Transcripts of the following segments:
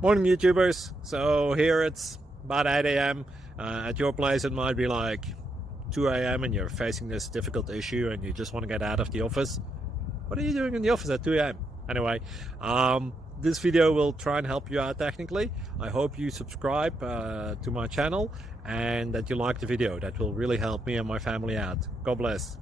Morning YouTubers. So here it's about 8 a.m. At your place it might be like 2 a.m. and you're facing this difficult issue and you just want to get out of the office. What are you doing in the office at 2 a.m.? Anyway, this video will try and help you out technically. I hope you subscribe to my channel and that you like the video. That will really help me and my family out. God bless.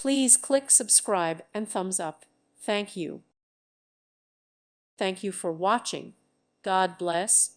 Please click subscribe and thumbs up. Thank you. Thank you for watching. God bless.